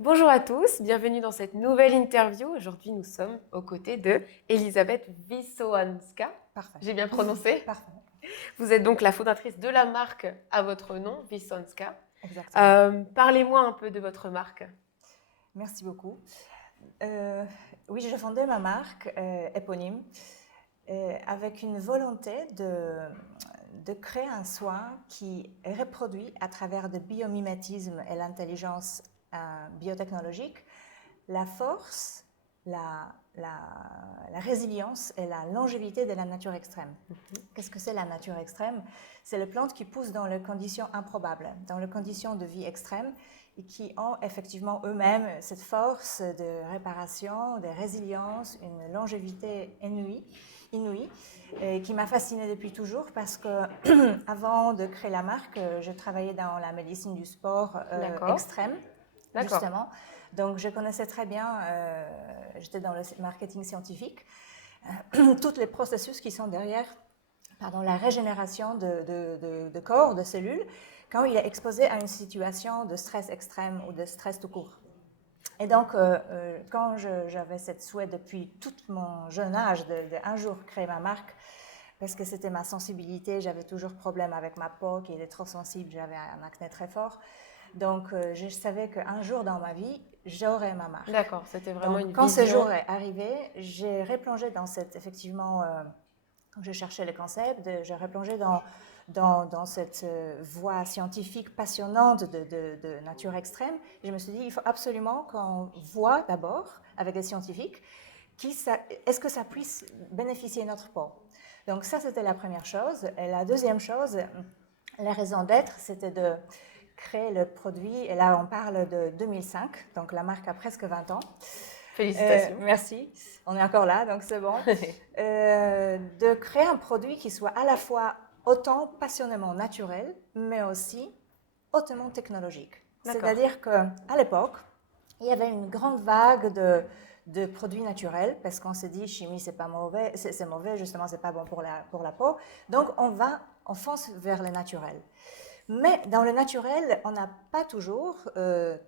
Bonjour à tous, bienvenue dans cette nouvelle interview. Aujourd'hui, nous sommes aux côtés de Elisabeth Wissowanska. Parfait. J'ai bien prononcé. Parfait. Vous êtes donc la fondatrice de la marque à votre nom, Wissowanska. Exactement. Parlez-moi un peu de votre marque. Merci beaucoup. Oui, j'ai fondé ma marque éponyme avec une volonté de créer un soin qui reproduit à travers le biomimétisme et l'intelligence biotechnologique la force, la résilience et la longévité de la nature extrême. Qu'est-ce que c'est la nature extrême? C'est les plantes qui poussent dans les conditions improbables, dans les conditions de vie extrêmes et qui ont effectivement eux-mêmes cette force de réparation, de résilience, une longévité inouïe qui m'a fascinée depuis toujours parce que avant de créer la marque, je travaillais dans la médecine du sport extrême, justement. Donc, je connaissais très bien, j'étais dans le marketing scientifique, tous les processus qui sont derrière la régénération de corps, de cellules, quand il est exposé à une situation de stress extrême ou de stress tout court. Et donc, quand j'avais cette souhait depuis tout mon jeune âge de un jour créer ma marque, parce que c'était ma sensibilité, j'avais toujours problème avec ma peau qui était trop sensible, j'avais un acné très fort. Donc, je savais qu'un jour dans ma vie, j'aurais ma marque. D'accord, c'était vraiment une quand vision. ce jour est arrivé, j'ai replongé dans cette, effectivement, quand je cherchais le concept, j'ai replongé dans cette voie scientifique passionnante de nature extrême. Et je me suis dit, il faut absolument qu'on voit d'abord, avec les scientifiques, est-ce que ça puisse bénéficier notre peau. Donc ça, c'était la première chose. Et la deuxième chose, la raison d'être, c'était de créer le produit, et là on parle de 2005, donc la marque a presque 20 ans. Félicitations. Merci, on est encore là, donc c'est bon. De créer un produit qui soit à la fois autant passionnément naturel, mais aussi hautement technologique. C'est-à-dire qu'à l'époque, il y avait une grande vague de produits naturels, parce qu'on s'est dit chimie c'est pas mauvais, c'est mauvais, justement c'est pas bon pour la peau, donc on fonce vers le naturel. Mais dans le naturel, on n'a pas toujours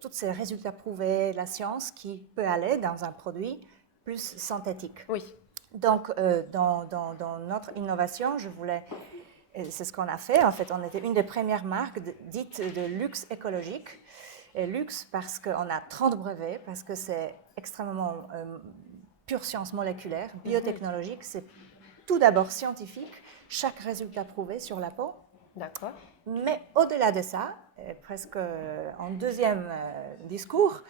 tous ces résultats prouvés, la science qui peut aller dans un produit plus synthétique. Oui. Donc, dans notre innovation, c'est ce qu'on a fait. En fait, on était une des premières marques dites de luxe écologique. Et luxe parce qu'on a 30 brevets, parce que c'est extrêmement pure science moléculaire, biotechnologique. C'est tout d'abord scientifique, chaque résultat prouvé sur la peau. D'accord. Mais au-delà de ça, presque en deuxième discours,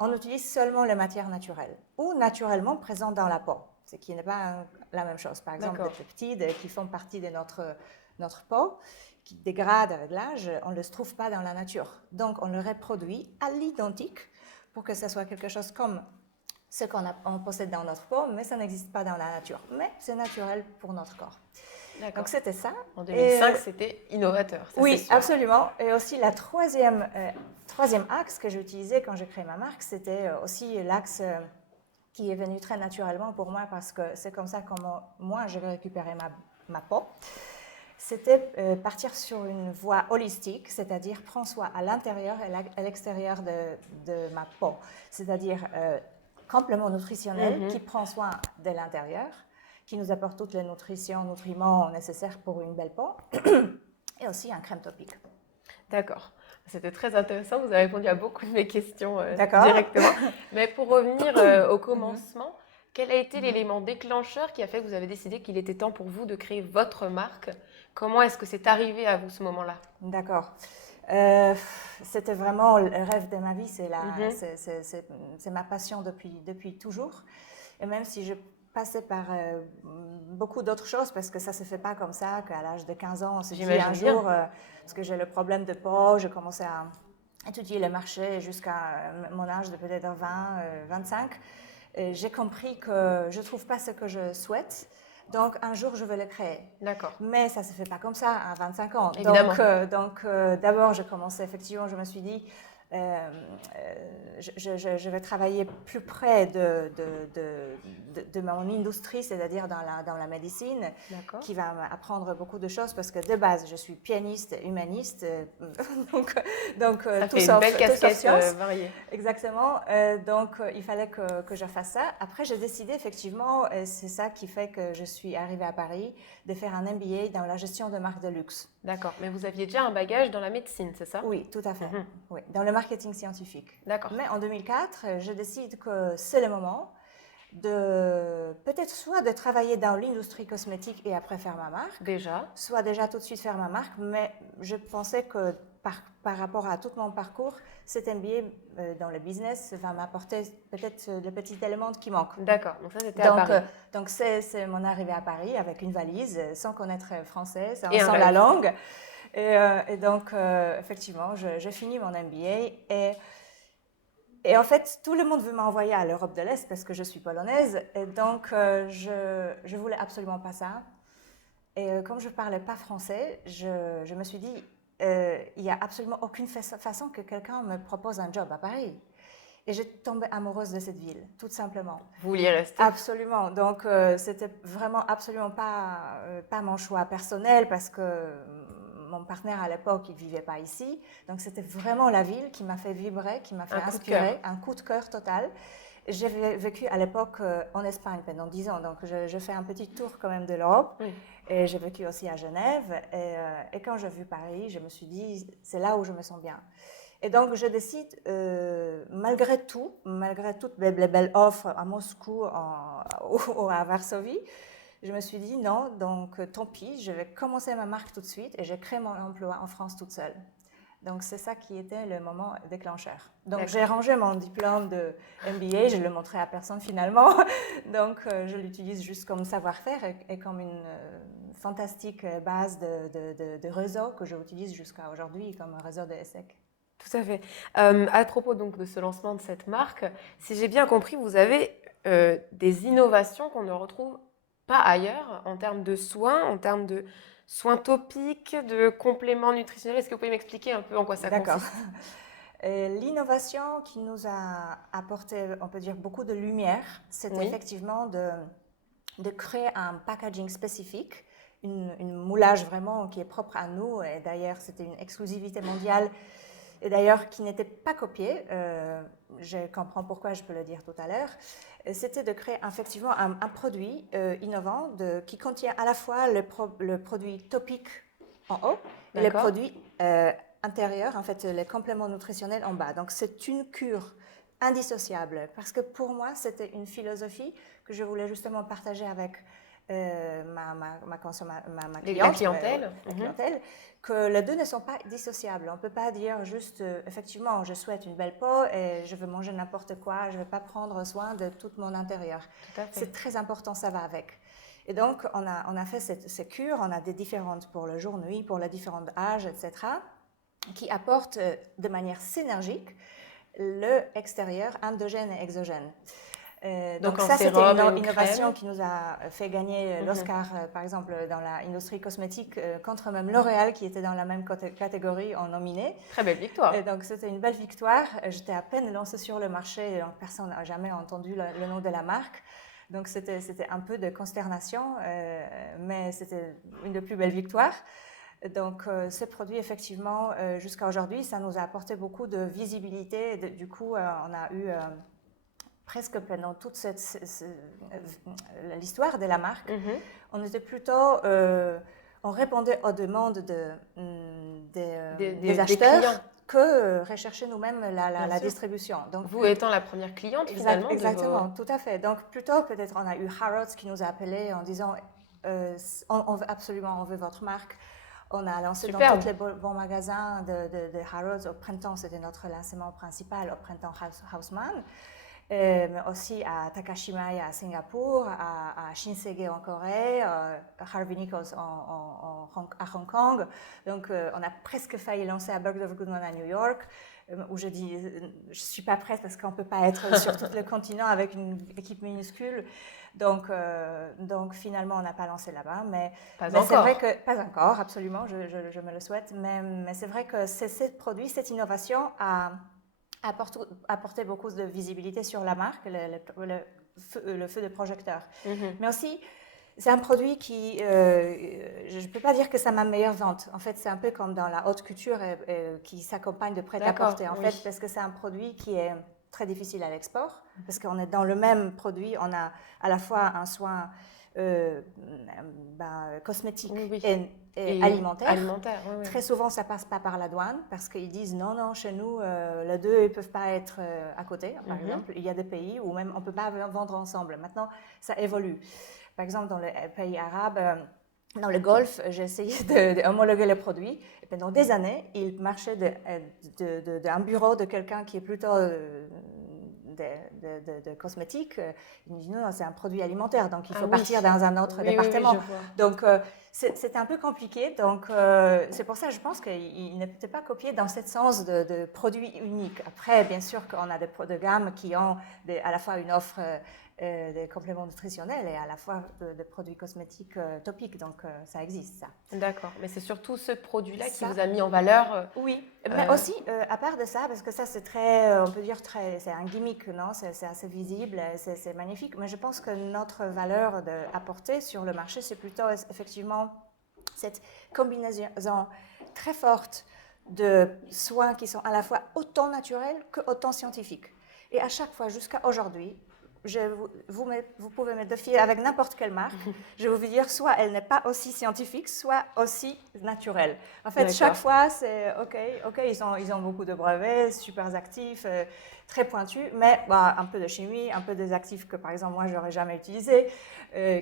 on utilise seulement les matières naturelles ou naturellement présentes dans la peau, ce qui n'est pas la même chose. Par exemple, des peptides qui font partie de notre peau, qui dégradent avec l'âge, on ne les trouve pas dans la nature. Donc, on le reproduit à l'identique pour que ce soit quelque chose comme ce qu'on possède dans notre peau, mais ça n'existe pas dans la nature. Mais c'est naturel pour notre corps. Donc c'était ça. En 2005, c'était innovateur. Ça, oui, absolument. Et aussi la troisième axe que j'ai utilisé quand j'ai créé ma marque, c'était aussi l'axe qui est venu très naturellement pour moi parce que c'est comme ça que moi je vais récupérer ma peau. C'était partir sur une voie holistique, c'est-à-dire prendre soin à l'intérieur et à l'extérieur de ma peau. C'est-à-dire complément nutritionnel qui prend soin de l'intérieur, qui nous apporte toutes les nutriments nécessaires pour une belle peau, et aussi un crème topique. D'accord. C'était très intéressant. Vous avez répondu à beaucoup de mes questions directement. Mais pour revenir au commencement, quel a été l'élément déclencheur qui a fait que vous avez décidé qu'il était temps pour vous de créer votre marque? Comment est-ce que c'est arrivé à vous ce moment-là? D'accord. C'était vraiment le rêve de ma vie. C'est ma passion depuis toujours. Et même si je passais par beaucoup d'autres choses, parce que ça ne se fait pas comme ça, qu'à l'âge de 15 ans, on se dit un jour, parce que j'ai le problème de peau, j'ai commencé à étudier le marché jusqu'à mon âge de peut-être 20, 25. J'ai compris que je ne trouve pas ce que je souhaite. Donc, un jour, je vais le créer. D'accord. Mais ça ne se fait pas comme ça à 25 ans. Évidemment. Donc d'abord, j'ai commencé, effectivement, je me suis dit, je vais travailler plus près de mon industrie, c'est-à-dire dans la médecine, qui va m'apprendre beaucoup de choses parce que de base, je suis pianiste, humaniste, donc ça tout fait sauf, une belle casquette variée. Exactement, donc il fallait que je fasse ça. Après, j'ai décidé effectivement, c'est ça qui fait que je suis arrivée à Paris, de faire un MBA dans la gestion de marques de luxe. D'accord, mais vous aviez déjà un bagage dans la médecine, c'est ça? Oui, tout à fait. Oui, dans le marketing scientifique. D'accord. Mais en 2004, je décide que c'est le moment de peut-être soit de travailler dans l'industrie cosmétique et après faire ma marque. Déjà. Soit déjà tout de suite faire ma marque, mais je pensais que par rapport à tout mon parcours, cet MBA dans le business va m'apporter peut-être le petit élément qui manque. D'accord, donc ça c'était à Paris. Donc c'est mon arrivée à Paris avec une valise, sans connaître français, sans la la langue. Et donc, effectivement, je finis mon MBA et en fait, tout le monde veut m'envoyer à l'Europe de l'Est parce que je suis polonaise. Et donc, je voulais absolument pas ça. Et comme je ne parlais pas français, je me suis dit, il n'y a absolument aucune façon que quelqu'un me propose un job à Paris. Et j'ai tombé amoureuse de cette ville, tout simplement. Vous vouliez rester? Absolument. Donc, c'était vraiment absolument pas mon choix personnel parce que mon partenaire à l'époque, il ne vivait pas ici. Donc, c'était vraiment la ville qui m'a fait vibrer, qui m'a fait inspirer, un coup de cœur total. J'ai vécu à l'époque en Espagne pendant 10 ans, donc je fais un petit tour quand même de l'Europe. Oui. Et j'ai vécu aussi à Genève. Et quand j'ai vu Paris, je me suis dit, c'est là où je me sens bien. Et donc, je décide, malgré toutes les belles offres à Moscou ou à Varsovie, je me suis dit non, donc tant pis, je vais commencer ma marque tout de suite et j'ai créé mon emploi en France toute seule. Donc, c'est ça qui était le moment déclencheur. Donc, j'ai rangé mon diplôme de MBA, je ne le montrais à personne finalement. Donc, je l'utilise juste comme savoir-faire et comme une fantastique base de réseau que j'utilise jusqu'à aujourd'hui comme réseau de ESSEC. Tout à fait. À propos donc de ce lancement de cette marque, si j'ai bien compris, vous avez des innovations qu'on ne retrouve pas ailleurs en termes de soins, en termes de soins topiques, de compléments nutritionnels. Est-ce que vous pouvez m'expliquer un peu en quoi ça consiste? D'accord. L'innovation qui nous a apporté, on peut dire, beaucoup de lumière, c'est effectivement de créer un packaging spécifique, une moulage vraiment qui est propre à nous. Et d'ailleurs, c'était une exclusivité mondiale. Et d'ailleurs, qui n'était pas copié, je comprends pourquoi, je peux le dire tout à l'heure, c'était de créer effectivement un produit innovant qui contient à la fois le produit topique en haut et le produit intérieur, en fait, les compléments nutritionnels en bas. Donc, c'est une cure indissociable parce que pour moi, c'était une philosophie que je voulais justement partager avec ma clientèle, que les deux ne sont pas dissociables. On ne peut pas dire juste, effectivement, je souhaite une belle peau et je veux manger n'importe quoi, je ne vais pas prendre soin de tout mon intérieur. C'est très important, ça va avec. Et donc, on a fait ces cures, on a des différentes pour le jour-nuit, pour les différents âges, etc., qui apportent de manière synergique le extérieur, endogène et exogène. Donc ça, c'était une innovation qui nous a fait gagner l'Oscar, par exemple, dans l'industrie cosmétique, contre même L'Oréal, qui était dans la même catégorie en nominé. Très belle victoire. Et donc, c'était une belle victoire. J'étais à peine lancée sur le marché, donc personne n'a jamais entendu le nom de la marque. Donc, c'était un peu de consternation, mais c'était une des plus belles victoires. Donc, ce produit, effectivement, jusqu'à aujourd'hui, ça nous a apporté beaucoup de visibilité. Du coup, on a eu... presque pendant toute l'histoire de la marque, on était plutôt, on répondait aux demandes des acheteurs que rechercher nous-mêmes la distribution. Donc, vous étant la première cliente finalement. Exactement, tout à fait. Donc plutôt peut-être on a eu Harrods qui nous a appelés en disant on veut absolument, on veut votre marque. On a lancé dans tous les bons magasins de Harrods au printemps, c'était notre lancement principal, au printemps Haussmann. Mais aussi à Takashimaya à Singapour, à Shinsegae en Corée, Harvey Nichols à Hong Kong. Donc, on a presque failli lancer à Bergdorf Goodman à New York, où je dis, je ne suis pas prête parce qu'on ne peut pas être sur tout le continent avec une équipe minuscule. Donc finalement, on n'a pas lancé là-bas. Mais c'est vrai que, pas encore, absolument, je me le souhaite. Mais c'est vrai que ce produit, cette innovation a apporter beaucoup de visibilité sur la marque, le feu de projecteur. Mais aussi, c'est un produit qui, je ne peux pas dire que c'est ma meilleure vente. En fait, c'est un peu comme dans la haute couture qui s'accompagne de prêt-à-porter. En fait, parce que c'est un produit qui est très difficile à l'export, parce qu'on est dans le même produit, on a à la fois un soin cosmétique et alimentaire. Oui. Très souvent, ça passe pas par la douane parce qu'ils disent non, chez nous, les deux ne peuvent pas être à côté. Par exemple, il y a des pays où même on ne peut pas vendre ensemble. Maintenant, ça évolue. Par exemple, dans les pays arabes, dans le Golfe, j'ai essayé d'homologuer le produit. Et pendant des années, il marchait d'un bureau de quelqu'un qui est plutôt de cosmétiques. Il me dit non, c'est un produit alimentaire, donc il faut partir dans un autre département. Donc, c'est un peu compliqué. Donc, c'est pour ça que je pense qu'il n'était pas copié dans ce sens de produit unique. Après, bien sûr qu'on a des gammes qui ont à la fois une offre des compléments nutritionnels et à la fois des produits cosmétiques topiques. Donc, ça existe, ça. D'accord. Mais c'est surtout ce produit-là qui vous a mis en valeur. Oui. Mais aussi, à part de ça, parce que ça, c'est très, on peut dire, c'est un gimmick, non? C'est assez visible, c'est magnifique. Mais je pense que notre valeur apportée sur le marché, c'est plutôt effectivement cette combinaison très forte de soins qui sont à la fois autant naturels que autant scientifiques. Et à chaque fois, jusqu'à aujourd'hui, vous pouvez me défier avec n'importe quelle marque. Je vais vous dire, soit elle n'est pas aussi scientifique, soit aussi naturelle. En fait, chaque fois, c'est OK, ils ont beaucoup de brevets, super actifs, très pointus, mais un peu de chimie, un peu des actifs que, par exemple, moi, je n'aurais jamais utilisés,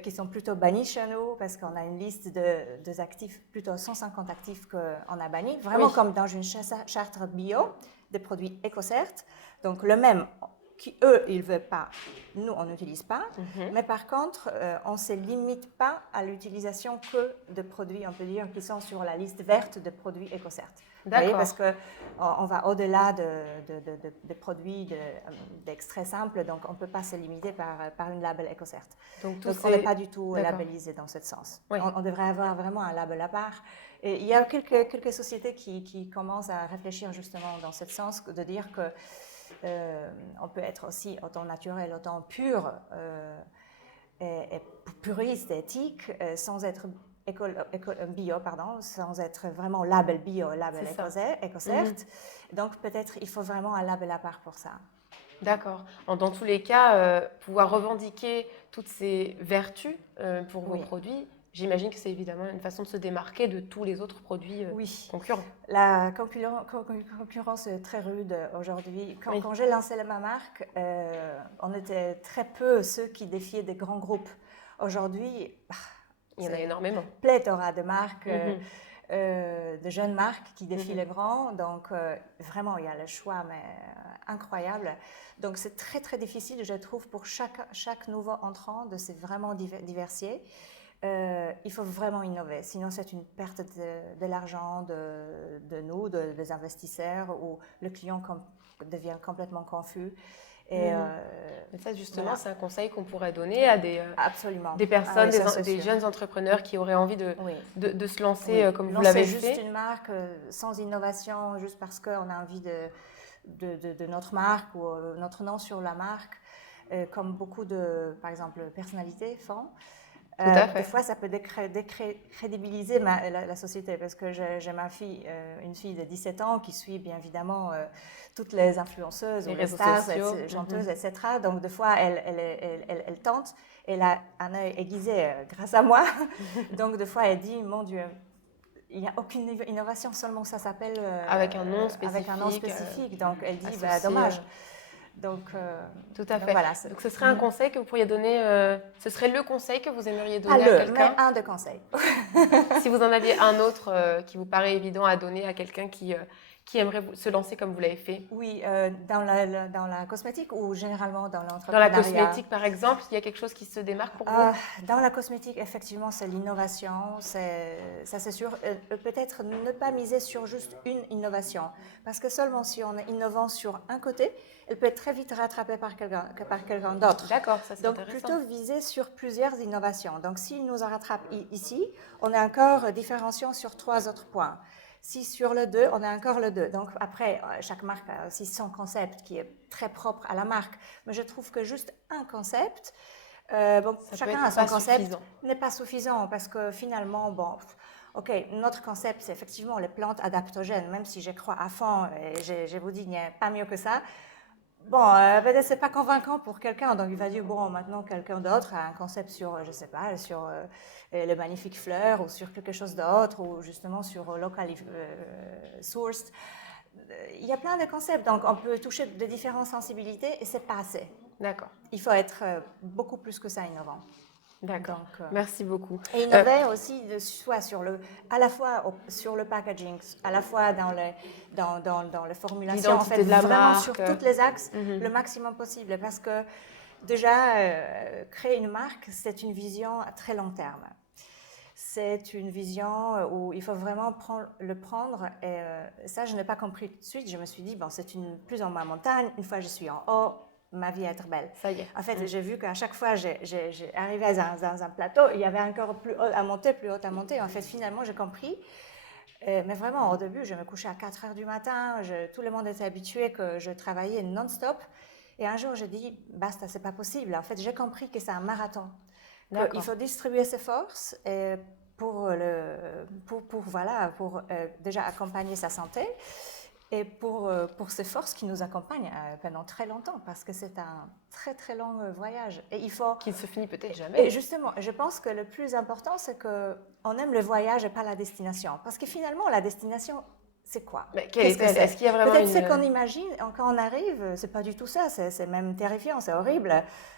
qui sont plutôt bannis chez nous, parce qu'on a une liste de actifs, plutôt 150 actifs qu'on a bannis, vraiment comme dans une charte bio, des produits EcoCert. Donc, le même qui, eux, ils ne veulent pas, nous, on n'utilise pas. Mais par contre, on ne se limite pas à l'utilisation que de produits, on peut dire, qui sont sur la liste verte de produits EcoCert. D'accord. Parce qu'on va au-delà de produits d'extraits simples, donc on ne peut pas se limiter par une label EcoCert. Donc on n'est pas du tout labellisé dans ce sens. Oui. On devrait avoir vraiment un label à part. Et il y a quelques sociétés qui commencent à réfléchir justement dans ce sens, de dire que on peut être aussi autant naturel, autant pur et puriste, éthique, sans être bio, sans être vraiment label bio, label EcoCert. Donc peut-être il faut vraiment un label à part pour ça. D'accord. Dans tous les cas, pouvoir revendiquer toutes ces vertus pour vos produits, j'imagine que c'est évidemment une façon de se démarquer de tous les autres produits concurrents. La concurrence est très rude aujourd'hui. Quand j'ai lancé ma marque, on était très peu ceux qui défiaient des grands groupes. Aujourd'hui, il y en a énormément. Pléthora de marques, de jeunes marques qui défient les grands. Donc, vraiment, il y a le choix, mais incroyable. Donc, c'est très, très difficile, je trouve, pour chaque nouveau entrant de se vraiment diversifier. Il faut vraiment innover, sinon c'est une perte de l'argent de nous, des investisseurs, où le client devient complètement confus. Et ça, justement, c'est un conseil qu'on pourrait donner à des personnes, des jeunes entrepreneurs qui auraient envie de se lancer comme vous l'avez fait. Lancer juste une marque sans innovation, juste parce qu'on a envie de notre marque ou notre nom sur la marque, comme beaucoup de, par exemple, personnalités font. Des fois, ça peut décrédibiliser la société, parce que j'ai ma fille, une fille de 17 ans qui suit bien évidemment toutes les influenceuses, les stars, chanteuses, etc. Donc, des fois, elle tente, elle a un œil aiguisé grâce à moi. Donc, des fois, elle dit, mon Dieu, il n'y a aucune innovation, seulement ça s'appelle… avec un nom spécifique. Donc, elle dit, dommage. Donc, tout à fait. Voilà, donc, ce serait un conseil que vous pourriez donner, ce serait le conseil que vous aimeriez donner à quelqu'un? Mais un de conseils. Si vous en aviez un autre qui vous paraît évident à donner à quelqu'un qui aimerait se lancer comme vous l'avez fait? Oui, dans la cosmétique ou généralement dans l'entrepreneuriat? Dans la cosmétique, par exemple, il y a quelque chose qui se démarque pour vous? Dans la cosmétique, effectivement, c'est l'innovation, ça c'est sûr. Peut-être ne pas miser sur juste une innovation, parce que seulement si on est innovant sur un côté, elle peut être très vite rattrapée par quelqu'un d'autre. D'accord, ça c'est donc intéressant. Plutôt viser sur plusieurs innovations. Donc s'il nous en rattrape ici, on est encore différenciant sur 3 autres points. si sur le 2, on a encore le 2. Donc après, chaque marque a aussi son concept qui est très propre à la marque. Mais je trouve que juste un concept, chacun a son concept, n'est pas suffisant parce que finalement, ok, notre concept, c'est effectivement les plantes adaptogènes, même si je crois à fond et je vous dis, il n'y a pas mieux que ça. Peut-être c'est pas convaincant pour quelqu'un, donc il va dire, maintenant quelqu'un d'autre a un concept sur, je sais pas, sur les magnifiques fleurs ou sur quelque chose d'autre ou justement sur locally sourced. Il y a plein de concepts, donc on peut toucher de différentes sensibilités et c'est pas assez. D'accord. Il faut être beaucoup plus que ça innovant. D'accord, merci beaucoup. Et innover aussi, soit à la fois sur le packaging, à la fois dans les formulations, en fait, vraiment sur tous les axes, le maximum possible. Parce que déjà, créer une marque, c'est une vision à très long terme. C'est une vision où il faut vraiment le prendre. Et ça, je n'ai pas compris tout de suite. Je me suis dit, c'est plus en ma montagne. Une fois je suis en haut, ma vie être belle. Ça y est. En fait, j'ai vu qu'à chaque fois, j'arrivais dans un plateau, il y avait encore plus haut à monter, plus haut à monter. En fait, finalement, j'ai compris. Mais vraiment, au début, je me couchais à 4 heures du matin. Tout le monde était habitué que je travaillais non-stop. Et un jour, j'ai dit, basta, c'est pas possible. En fait, j'ai compris que c'est un marathon. Il faut distribuer ses forces pour déjà accompagner sa santé. Et pour ces forces qui nous accompagnent pendant très longtemps, parce que c'est un très très long voyage. Et il faut... Qui ne se finit peut-être jamais. Et justement, je pense que le plus important, c'est qu'on aime le voyage et pas la destination. Parce que finalement, la destination, c'est quoi? Est-ce qu'il y a vraiment peut-être ce qu'on imagine, quand on arrive, c'est pas du tout ça, c'est même terrifiant, c'est horrible.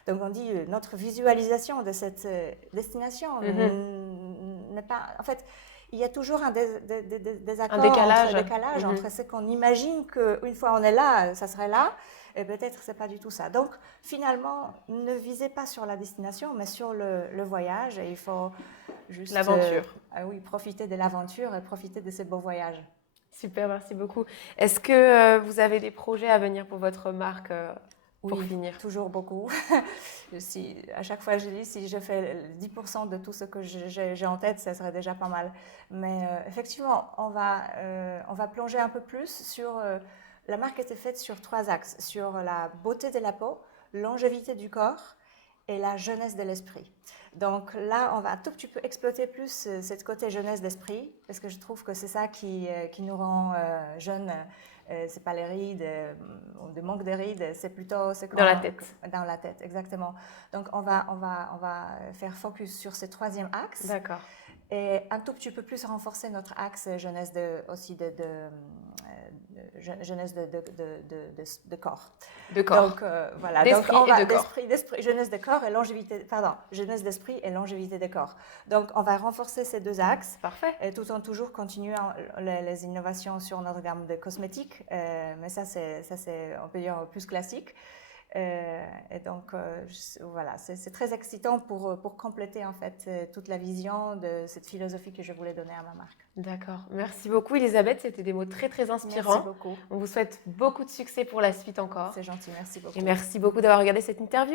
Donc on dit, notre visualisation de cette destination n'est pas... En fait, il y a toujours un décalage entre ce qu'on imagine qu'une fois on est là, ça serait là, et peut-être c'est pas du tout ça. Donc finalement, ne visez pas sur la destination, mais sur le voyage. Et il faut juste l'aventure. Profiter de l'aventure et profiter de ces beaux voyages. Super, merci beaucoup. Est-ce que vous avez des projets à venir pour votre marque pour finir? Toujours beaucoup. À chaque fois, je dis, si je fais 10% de tout ce que j'ai en tête, ça serait déjà pas mal. Mais effectivement, on va plonger un peu plus sur... la marque était faite sur 3 axes, sur la beauté de la peau, longévité du corps et la jeunesse de l'esprit. Donc là, on va un tout petit peu exploiter plus cette côté jeunesse d'esprit, parce que je trouve que c'est ça qui nous rend jeunes. C'est pas les rides, le manque de rides, c'est plutôt... Dans la tête. Dans la tête, exactement. Donc on va faire focus sur ce 3e axe. D'accord. Et un tout petit peu plus renforcer notre axe jeunesse jeunesse de corps. De corps. Donc voilà. D'esprit donc, et de corps. Jeunesse de corps et longévité. Pardon. Jeunesse d'esprit et longévité de corps. Donc on va renforcer ces 2 axes. Parfait. Et tout en toujours continuant les innovations sur notre gamme de cosmétiques. Mais ça c'est on peut dire plus classique. Et donc voilà, c'est très excitant pour compléter en fait toute la vision de cette philosophie que je voulais donner à ma marque. D'accord, merci beaucoup Elisabeth, c'était des mots très très inspirants. Merci beaucoup. On vous souhaite beaucoup de succès pour la suite encore. C'est gentil, merci beaucoup. Et merci beaucoup d'avoir regardé cette interview.